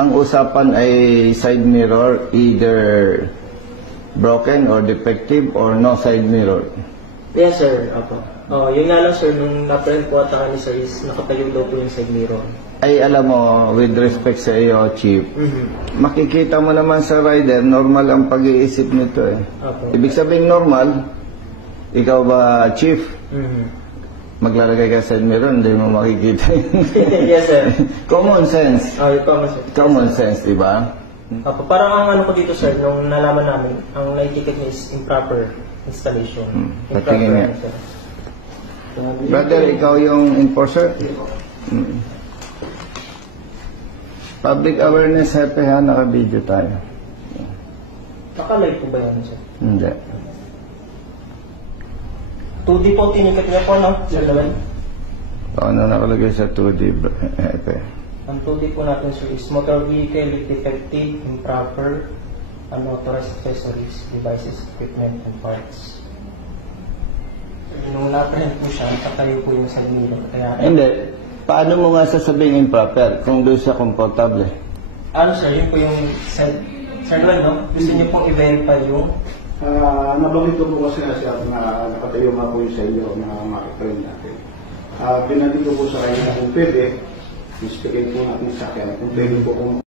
ang usapan ay side mirror, either broken or defective or no side mirror. Yes, sir. Apo. Yun nga lang, sir, nung na-print po ata ni sir is nakatayo daw po yung side mirror. Ay, alam mo, with respect sa iyo, Chief, makikita mo naman sa rider, normal ang pag-iisip nito eh. Apo. Ibig sabihin normal, ikaw ba, Chief? Maglalagay ka sa side mirror, hindi mo makikita yun. Yes, sir. Common sense. Yung common sense. Common sense, di ba? Apo, parang ang ano ko dito, sir, nung nalaman namin, ang nakikita niya is improper installation. Patingin niya. Brother, ikaw yung enforcer? Public awareness, happy ha, naka-video tayo. Naka-live po ba yan, sir? Hindi. 2D po, tinikat niya po, no? Sir naman? Paano nakalagay sa 2D, happy? Ang 2D po natin, sir, is motor vehicle with defective, improper, unauthorized accessories, devices, equipment, and parts. Nung na-print po siya, nakatayo po yung side mirror. Kaya, Hindi. Paano mo nga sasabihin improper kung doon siya komportable? ano, sir, yun po yung side. Sir naman, no? Gusto niyo pong i-verify yung Nabanggit ko po kasi na siya na nakatayo nga po yung sa iyo na makikita natin. Binanggit ko po sa kanya na kung pwede, ispigay po natin sa akin, kung pwede po kung